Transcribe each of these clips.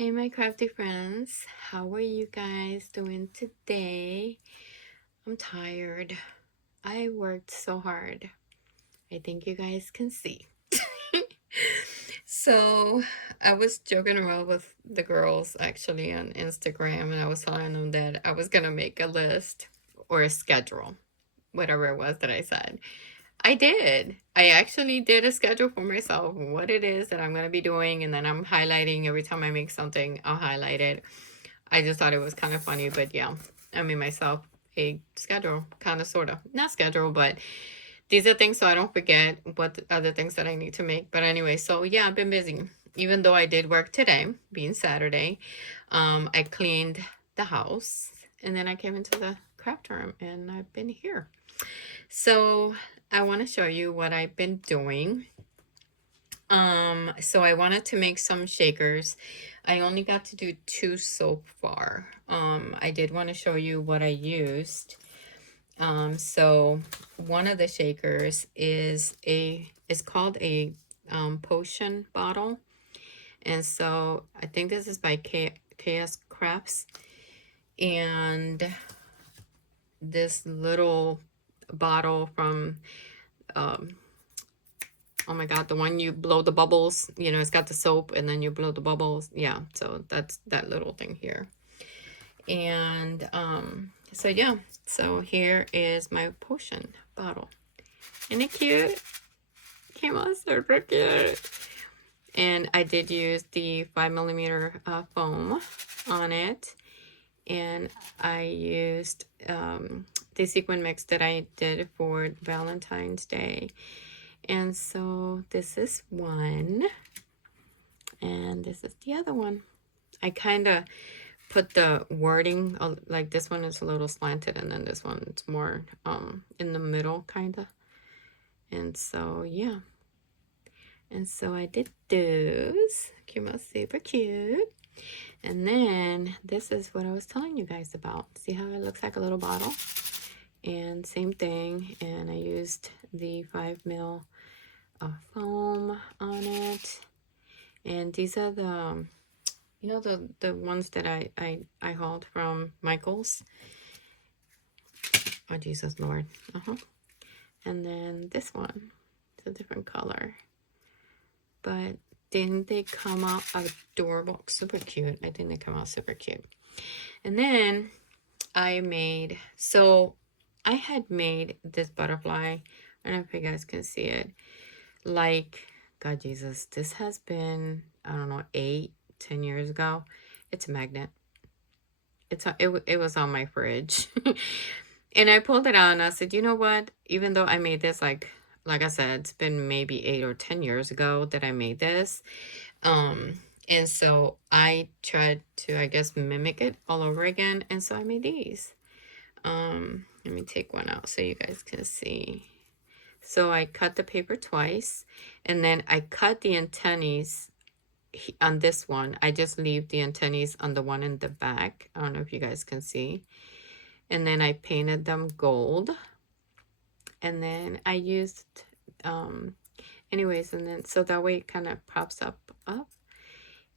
Hey my crafty friends, how are you guys doing today? I'm tired. I worked so hard. I think you guys can see. So I was joking around with the girls actually on Instagram, and I was telling them that I was gonna make a list or a schedule, whatever it was that I said. I did. I actually did a schedule for myself, what it is that I'm going to be doing, and then I'm highlighting every time I make something, I'll highlight it. I just thought it was kind of funny, but yeah, I made myself a schedule, kind of, sort of. Not schedule, but these are things so I don't forget what other things that I need to make. But anyway, so yeah, I've been busy. Even though I did work today, being Saturday, I cleaned the house, and then I came into the craft room, and I've been here. So I want to show you what I've been doing. So I wanted to make some shakers. I only got to do 2 so far. I did want to show you what I used. So one of the shakers is called a potion bottle. And so I think this is by KS Crafts. And this little bottle from oh my god, the one you blow the bubbles, you know, it's got the soap and then you blow the bubbles. Yeah, so that's that little thing here. And so yeah, so here is my potion bottle. Isn't it cute? Came out super cute. And I did use the 5mm foam on it. And I used the sequin mix that I did for Valentine's Day. And so this is one, and this is the other one. I kind of put the wording, like this one is a little slanted, and then this one's more in the middle, kind of. And so, yeah. And so I did those. Came out super cute. And then this is what I was telling you guys about. See how it looks like a little bottle? And same thing. And I used the 5mm foam on it. And these are the, you know, the ones that I hauled from Michael's. Oh, Jesus Lord. And then this one. It's a different color. But didn't they come out adorable? Super cute. I think they come out super cute. And then I made, so I had made this butterfly. I don't know if you guys can see it. Like, God Jesus, this has been, I don't know, 8-10 years ago. It's a magnet. It was on my fridge. And I pulled it out and I said, you know what? Even though I made this, like I said, it's been maybe 8 or 10 years ago that I made this. And so I tried to, I guess, mimic it all over again. And so I made these. Let me take one out so you guys can see. So I cut the paper twice, and then I cut the antennae on this one. I just leave the antennae on the one in the back. I don't know if you guys can see. And then I painted them gold. And then I used, anyways, and then so that way it kind of pops up.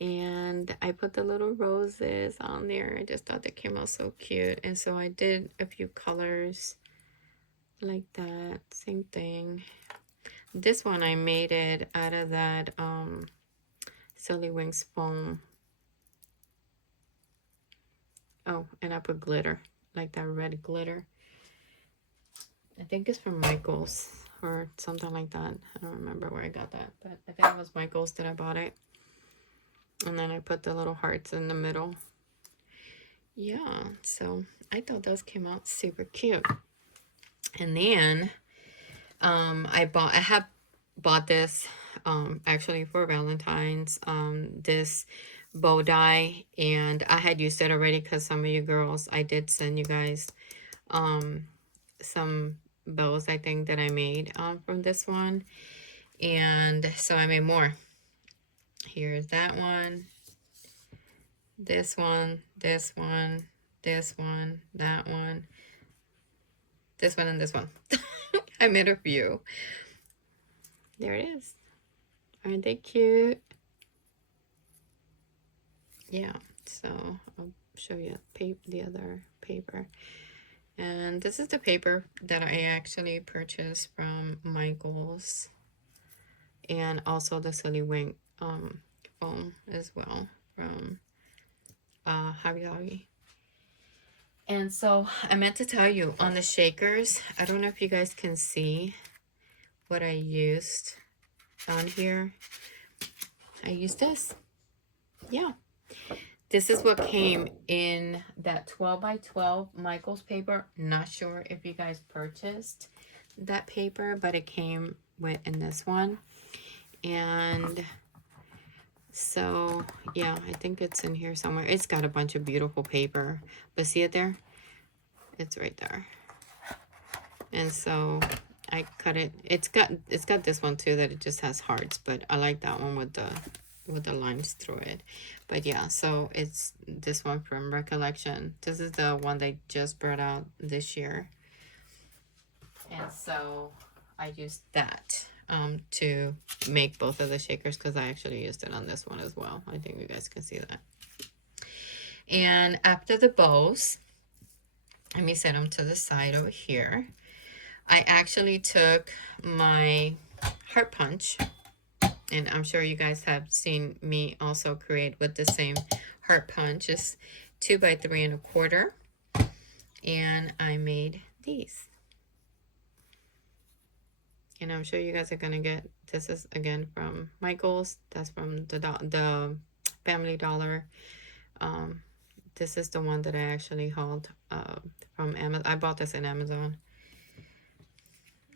And I put the little roses on there. I just thought they came out so cute. And so I did a few colors like that. Same thing. This one I made it out of that Silly Wings foam. Oh, and I put glitter, like that red glitter. I think it's from Michael's or something like that. I don't remember where I got that, but I think it was Michael's that I bought it. And then I put the little hearts in the middle. Yeah, so I thought those came out super cute. And then I have bought this actually for Valentine's, this bow die, and I had used it already because some of you girls, I did send you guys some bows, I think, that I made from this one. And so I made more. Here's that one, this one, this one, this one, that one, this one, and this one. I made a few. There it is. Aren't they cute? yeah, so I'll show you the other paper. And this is the paper that I actually purchased from Michael's, and also the Silly Wing foam as well from Hobby Lobby. And so I meant to tell you on the shakers, I don't know if you guys can see what I used on here. I used this. Yeah. This is what came in that 12 by 12 Michael's paper. Not sure if you guys purchased that paper, but it came with in this one. And so, yeah, I think it's in here somewhere. It's got a bunch of beautiful paper. But see it there? It's right there. And so I cut it. It's got this one too that it just has hearts, but I like that one with the lines through it. But yeah, so it's this one from Recollection. This is the one they just brought out this year. And so I used that to make both of the shakers, because I actually used it on this one as well. I think you guys can see that. And after the bows, let me set them to the side over here. I actually took my heart punch, and I'm sure you guys have seen me also create with the same heart punch. It's 2 by 3 1/4, and I made these. And I'm sure you guys are gonna get, this is again from Michael's. That's from the Family Dollar. This is the one that I actually hauled from Amazon. I bought this in Amazon.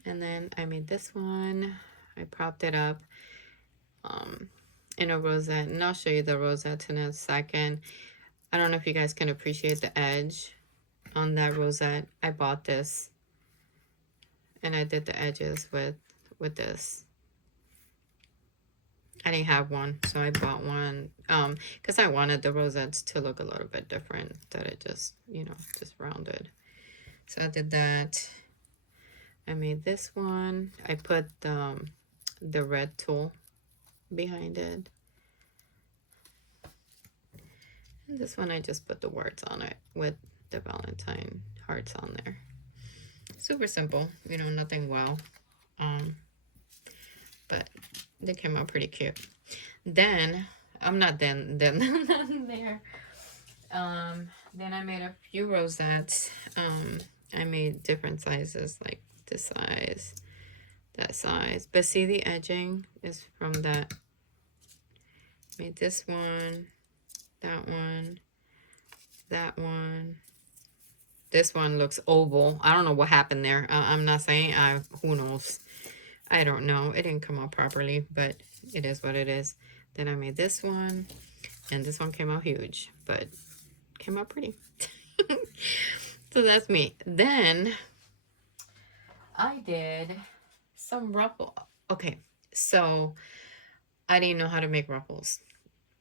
And then I made this one. I propped it up in a rosette, and I'll show you the rosette in a second. I don't know if you guys can appreciate the edge on that rosette. I bought this, and I did the edges with this. I didn't have one, so I bought one because I wanted the rosettes to look a little bit different, that it just, you know, just rounded. So I did that. I made this one. I put the red tool behind it. And this one I just put the words on it with the Valentine hearts on there. Super simple, you know, nothing wow. But they came out pretty cute. Then I'm not then there. Then I made a few rosettes. I made different sizes, like this size, that size. But see, the edging is from that. Made this one, that one, that one. This one looks oval. I don't know what happened there. I'm not saying who knows. I don't know. It didn't come out properly, but it is what it is. Then I made this one, and this one came out huge, but came out pretty. So that's me. Then I did some ruffle. Okay, so I didn't know how to make ruffles.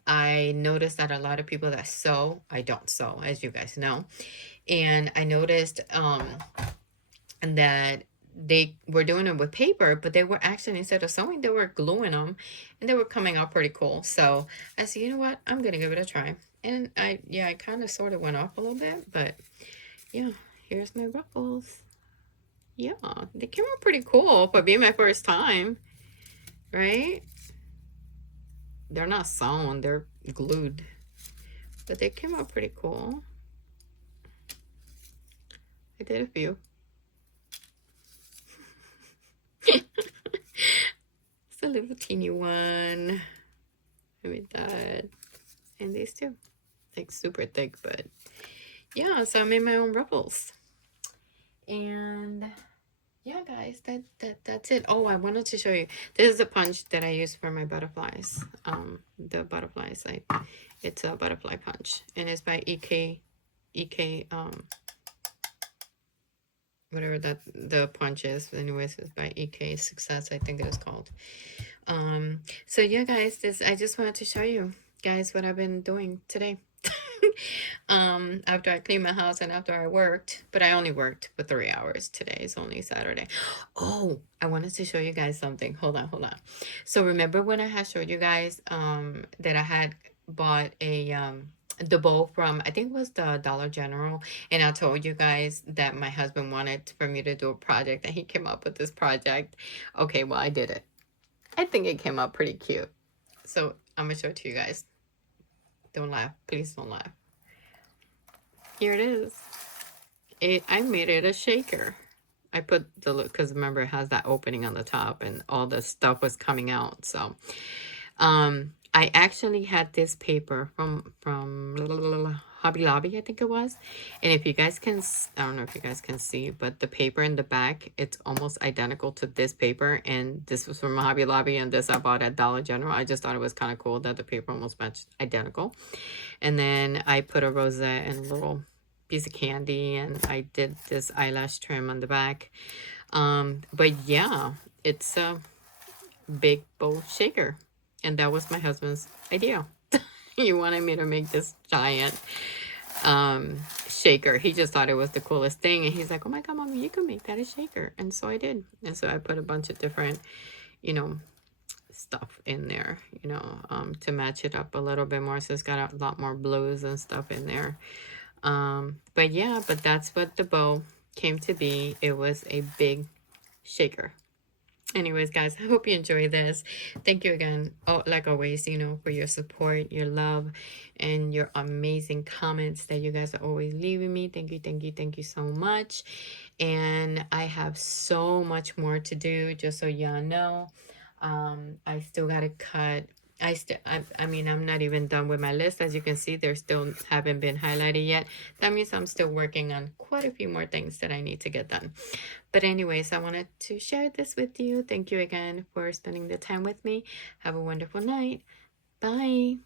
I noticed that a lot of people that sew, I don't sew, as you guys know, and I noticed that they were doing it with paper, but they were actually, instead of sewing, they were gluing them, and they were coming out pretty cool. So I said, you know what, I'm gonna give it a try. And I kind of sort of went off a little bit, but yeah, here's my ruffles. Yeah, they came out pretty cool for being my first time, right? They're not sewn, they're glued, but they came out pretty cool. I did a few. It's a little teeny one. I made that. And these two. Like super thick, but yeah, so I made my own ruffles. And yeah, guys, that's it. Oh, I wanted to show you. This is a punch that I use for my butterflies. The butterflies, it's a butterfly punch, and it's by EK whatever that the punch is. Anyways, it's by EK Success, I think it is called. So yeah, guys, I just wanted to show you guys what I've been doing today. After I cleaned my house and after I worked, but I only worked for 3 hours today. It's only Saturday. Oh, I wanted to show you guys something. Hold on. So remember when I had showed you guys that I had bought a the bowl from, I think it was the Dollar General, and I told you guys that my husband wanted for me to do a project, and he came up with this project. Okay, well, I did it. I think it came out pretty cute. So I'm gonna show it to you guys. Don't laugh. Please don't laugh. Here it is. I made it a shaker. I put the, because remember it has that opening on the top and all the stuff was coming out. So I actually had this paper from Hobby Lobby, I think it was. And if you guys can, I don't know if you guys can see, but the paper in the back, it's almost identical to this paper. And this was from Hobby Lobby, and this I bought at Dollar General. I just thought it was kind of cool that the paper almost matched identical. And then I put a rosette and a little piece of candy, and I did this eyelash trim on the back. But yeah, it's a big bowl shaker. And that was my husband's idea. He wanted me to make this giant shaker. He just thought it was the coolest thing. And he's like, oh my God, Mommy, you can make that a shaker. And so I did. And so I put a bunch of different, you know, stuff in there, you know, to match it up a little bit more. So it's got a lot more blues and stuff in there. But yeah, but that's what the bow came to be. It was a big shaker. Anyways, guys, I hope you enjoy this. Thank you again, oh, like always, you know, for your support, your love, and your amazing comments that you guys are always leaving me. Thank you, thank you, thank you so much. And I have so much more to do, just so y'all know. I still got to cut. I mean, I'm not even done with my list. As you can see, there still haven't been highlighted yet. That means I'm still working on quite a few more things that I need to get done. But anyways, I wanted to share this with you. Thank you again for spending the time with me. Have a wonderful night. Bye.